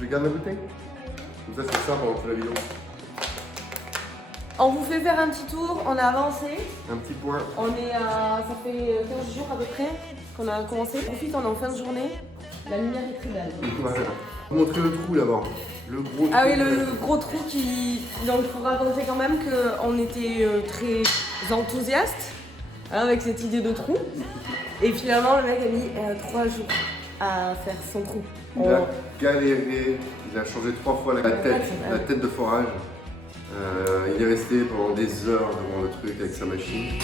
Je garde la bouteille. Comme ça, c'est ça pendant toute la vidéo. On vous fait faire un petit tour, on a avancé. Un petit point. On est à. Ça fait 15 jours à peu près qu'on a commencé. Profite, on est en fin de journée. La lumière est très belle. Voilà. Vous montrer le trou d'abord. Le gros trou. Ah oui, le gros trou qui. Donc il faut raconter quand même qu'on était très enthousiastes avec cette idée de trou. Et finalement, le mec a mis 3 jours à faire son trou. Il a galéré, il a changé 3 fois la tête de forage. Il est resté pendant des heures devant le truc avec sa machine.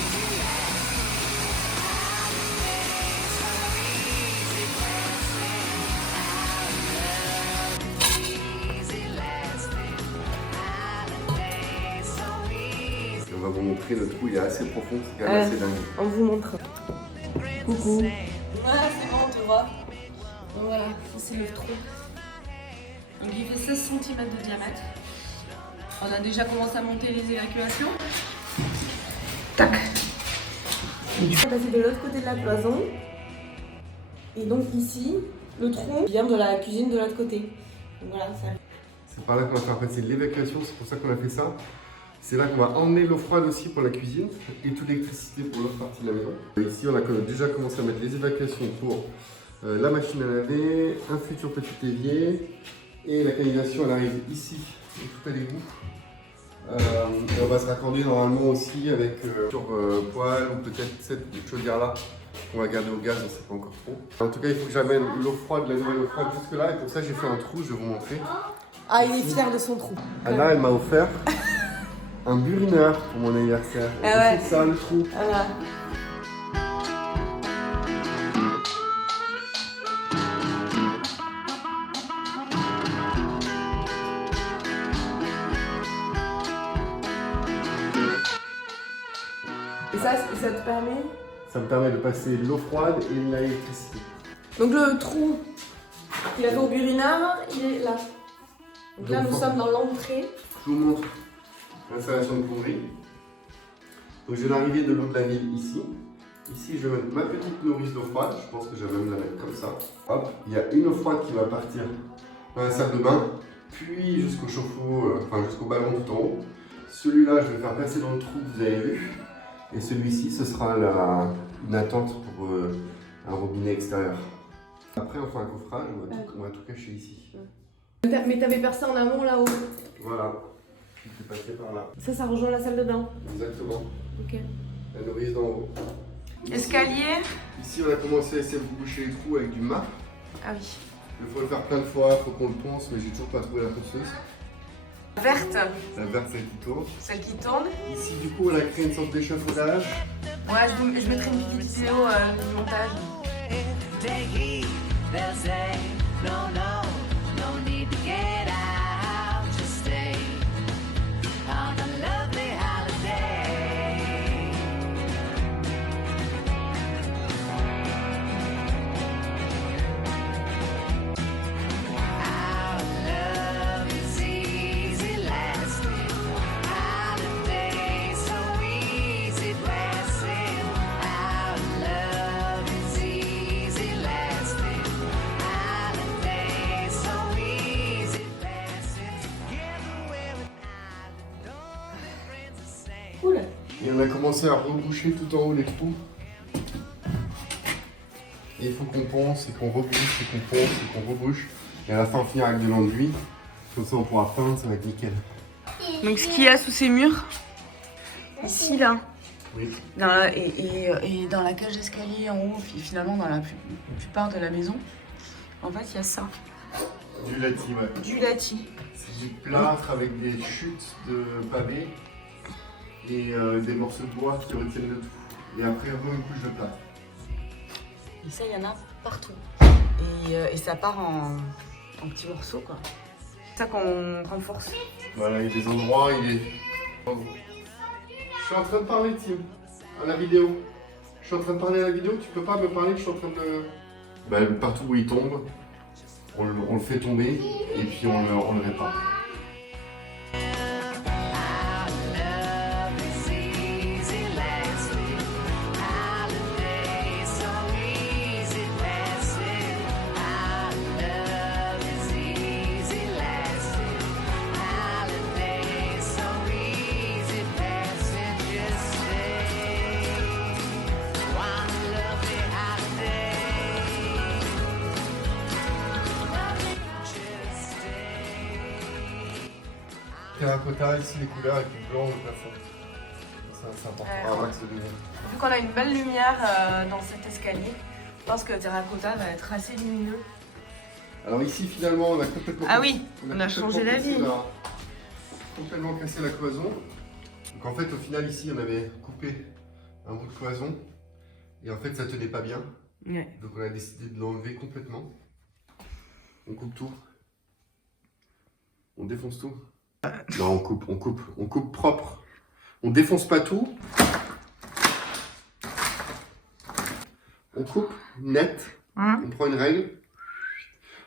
Et on va vous montrer le trou, il est assez profond, c'est quand même assez dingue. On vous montre. Coucou. Voilà, c'est bon, on te voit. Donc voilà, c'est le trou. Donc il fait 16 cm de diamètre. On a déjà commencé à monter les évacuations. Tac. On est passé de l'autre côté de la cloison. Et donc ici, le trou vient de la cuisine de l'autre côté. Donc voilà, ça. C'est par là qu'on va faire passer l'évacuation, c'est pour ça qu'on a fait ça. C'est là qu'on va emmener l'eau froide aussi pour la cuisine et toute l'électricité pour l'autre partie de la maison. Ici, on a déjà commencé à mettre les évacuations pour la machine à laver, un futur petit évier et la canalisation, elle arrive ici, tout à l'égout. Et on va se raccorder normalement aussi avec sur poêle ou peut-être cette chaudière là qu'on va garder au gaz, on ne sait pas encore trop. En tout cas, il faut que j'amène l'eau froide, la nouvelle eau froide jusque là et pour ça j'ai fait un trou, je vais vous montrer. Ah, il est fier de son trou. Anna, elle m'a offert un burineur pour mon anniversaire. Ah ouais. C'est ça le trou. Voilà. Et ça te permet? Ça me permet de passer l'eau froide et l'électricité. Donc le trou qu'il avait au burinard, il est là. Donc là, nous sommes dans l'entrée. Je vous montre l'installation de plomberie. Donc j'ai l'arrivée de l'eau de la ville ici. Ici, je vais mettre ma petite nourrice d'eau froide. Je pense que je vais même la mettre comme ça. Hop, il y a une eau froide qui va partir dans la salle de bain, puis jusqu'au chauffe-eau, enfin jusqu'au ballon tout en haut. Celui-là, je vais faire passer dans le trou que vous avez vu. Et celui-ci, ce sera une attente pour un robinet extérieur. Après, on fait un coffrage, on va tout cacher ici. Mais t'avais percé en amont là-haut. Voilà, je suis passé par là. Ça rejoint la salle de bain. Exactement. Ok. La nourrice d'en haut. Escalier. Ici, on a commencé à essayer de boucher les trous avec du mât. Ah oui. Il faut le faire plein de fois, il faut qu'on le ponce, mais j'ai toujours pas trouvé la ponceuse. Verte. La verte, celle qui tourne. Celle qui tourne. Ici, du coup, on a créé une sorte d'échafaudage. Ouais, je mettrai une petite vidéo du montage. Cool. Et on a commencé à reboucher tout en haut les trous. Et il faut qu'on ponce et qu'on rebouche et qu'on ponce et qu'on rebouche. Et à la fin, on finira avec de l'enduit. Comme ça, on pourra peindre, ça va être nickel. Donc ce qu'il y a sous ces murs, ici là, Oui. et dans la cage d'escalier en haut, puis finalement dans la plupart de la maison, en fait il y a ça. Du lati, ouais. Du lati. C'est du plâtre avec des chutes de pavés et des morceaux de bois qui retiennent le tout. Et après, une couche de plâtre. Et ça, il y en a partout. Et ça part en petits morceaux, quoi. C'est ça qu'on renforce. Voilà, il y a des endroits, il est... Je suis en train de parler, Tim, à la vidéo. Je suis en train de parler à la vidéo, tu peux pas me parler, je suis en train de... Bah, partout où il tombe, on le fait tomber et puis on le répare. terracotta, ici les couleurs avec le blanc, le plafond. Ça apportera un max de lumière. Vu qu'on a une belle lumière dans cet escalier, je pense que le terracotta va être assez lumineux. Alors ici finalement on a complètement... Ah oui, on a changé d'avis. Complètement cassé la cloison. Donc en fait au final ici on avait coupé un bout de cloison et en fait ça tenait pas bien. Ouais. Donc on a décidé de l'enlever complètement. On coupe tout. On défonce tout. Non on coupe propre. On défonce pas tout. On coupe net. On prend une règle.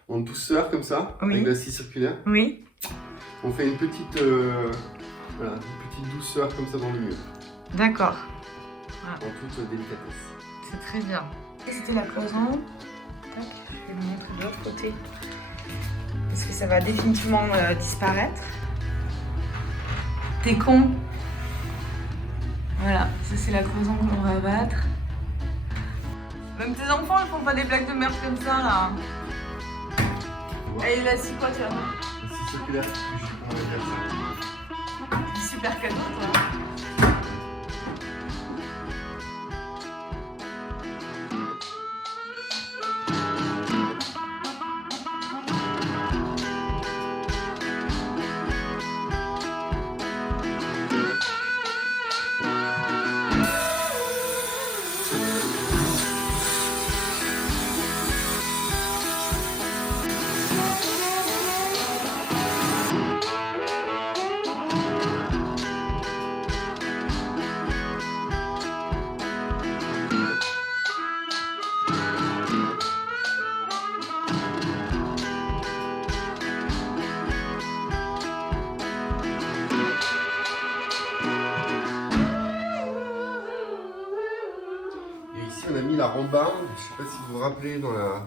En douceur comme ça, avec la scie circulaire. Oui. On fait une petite, voilà, une petite douceur comme ça dans le mur. D'accord. En toute délicatesse. C'est très bien. Et c'était la cloison. Tac, je vais vous montrer de l'autre côté. Parce que ça va définitivement disparaître. T'es con. Voilà, ça c'est la cloison qu'on va abattre. Même tes enfants ils font pas des blagues de merde comme ça là. Et il a si quoi tu vois? La scie circulaire, je sais comment on va dire ça. Super cadeau toi. On a mis la rambarde, je sais pas si vous vous rappelez dans la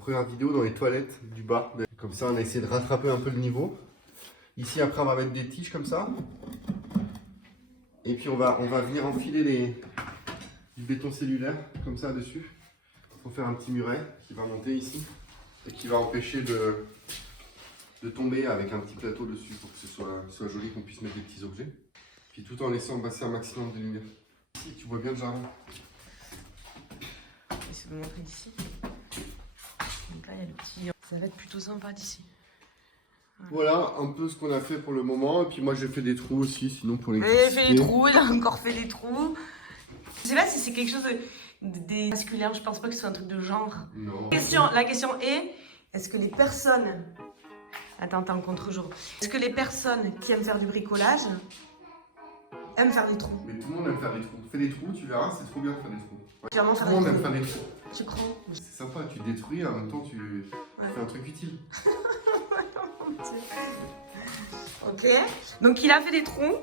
première vidéo, dans les toilettes du bas. Comme ça on a essayé de rattraper un peu le niveau. Ici après on va mettre des tiges comme ça. Et puis on va venir enfiler du béton cellulaire comme ça dessus. Pour faire un petit muret qui va monter ici. Et qui va empêcher de tomber avec un petit plateau dessus pour que ce soit joli, qu'on puisse mettre des petits objets. Puis tout en laissant passer un maximum de lumière. Ici tu vois bien le jardin. Je vais vous montrer d'ici. Donc là, il y a le petit. Ça va être plutôt sympa d'ici. Voilà un peu ce qu'on a fait pour le moment. Et puis moi, j'ai fait des trous aussi, sinon pour les. Il a fait des trous, il a encore fait des trous. Je sais pas si c'est quelque chose de masculin, je pense pas que ce soit un truc de genre. Non. La question est, est-ce que les personnes. Attends, contre-jour. Est-ce que les personnes qui aiment faire du bricolage aiment faire des trous? Mais tout le monde aime faire des trous. Fais des trous, tu verras, c'est trop bien de faire des trous. Ouais. Tout le monde aime faire des trous. Tu crois? C'est sympa, tu détruis et en même temps tu fais un truc utile. Ok, donc il a fait des trous.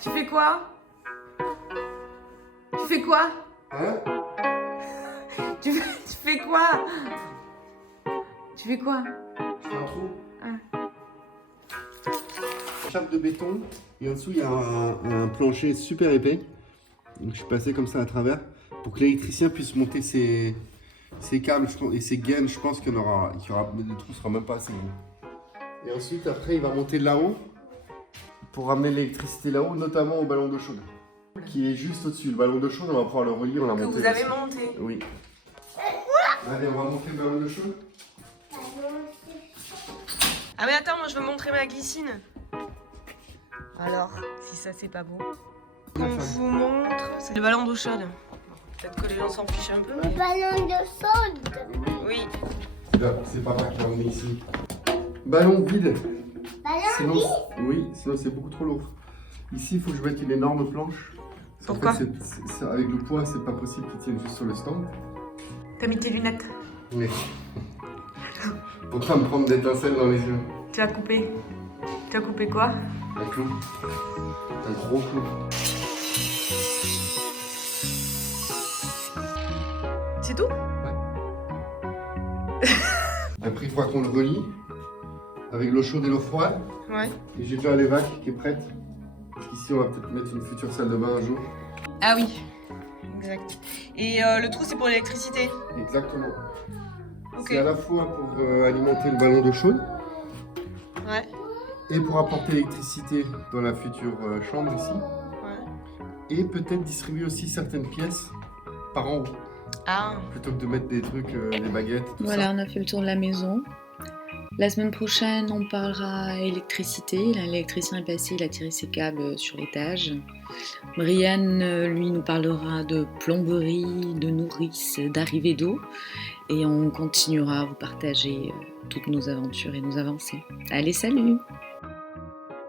Tu fais quoi? Tu fais quoi? Hein? Tu fais quoi? Tu fais quoi? Je fais un trou. Ah. Chape de béton et en dessous il y a un plancher super épais. Donc je suis passé comme ça à travers pour que l'électricien puisse monter ses câbles et ses gaines. Je pense qu'il y aura, mais le trou sera même pas assez gros. Et ensuite après il va monter là-haut pour ramener l'électricité là-haut, notamment au ballon d'eau chaude qui est juste au-dessus. Le ballon d'eau chaude on va pouvoir le relier, on l'a monté. Que vous avez monté? Oui. Allez, on va monter le ballon d'eau chaude. Ah mais attends, moi je veux montrer ma glycine. Alors, si ça c'est pas beau. On vous montre, c'est le ballon d'eau chaude. Peut-être que les gens s'en fichent un peu. Le ballon de chaude. Oui. C'est papa qui l'a emmené ici. Ballon vide. Ballon vide. Oui, sinon c'est beaucoup trop lourd. Ici, il faut que je mette une énorme planche. Pourquoi? En fait, avec le poids, c'est pas possible qu'il tienne juste sur le stand. T'as mis tes lunettes? Oui. Pour pas me prendre d'étincelles dans les yeux. Tu as coupé? Tu as coupé quoi? Un clou. Un gros clou. C'est tout? Ouais. Après, il faudra qu'on le relie avec l'eau chaude et l'eau froide. Ouais. Et j'ai déjà l'évac qui est prête. Parce qu'ici, on va peut-être mettre une future salle de bain un jour. Ah oui. Exact. Et le trou, c'est pour l'électricité? Exactement. Ok. C'est à la fois pour alimenter le ballon d'eau chaude Ouais. et pour apporter l'électricité dans la future chambre ici. Ouais. Et peut-être distribuer aussi certaines pièces par en haut, Ah. plutôt que de mettre des trucs, des baguettes, tout Voilà, ça. on a fait le tour de la maison. La semaine prochaine, on parlera électricité. L'électricien est passé, il a tiré ses câbles sur l'étage. Brian, lui, nous parlera de plomberie, de nourrice, d'arrivée d'eau. Et on continuera à vous partager toutes nos aventures et nos avancées. Allez, salut!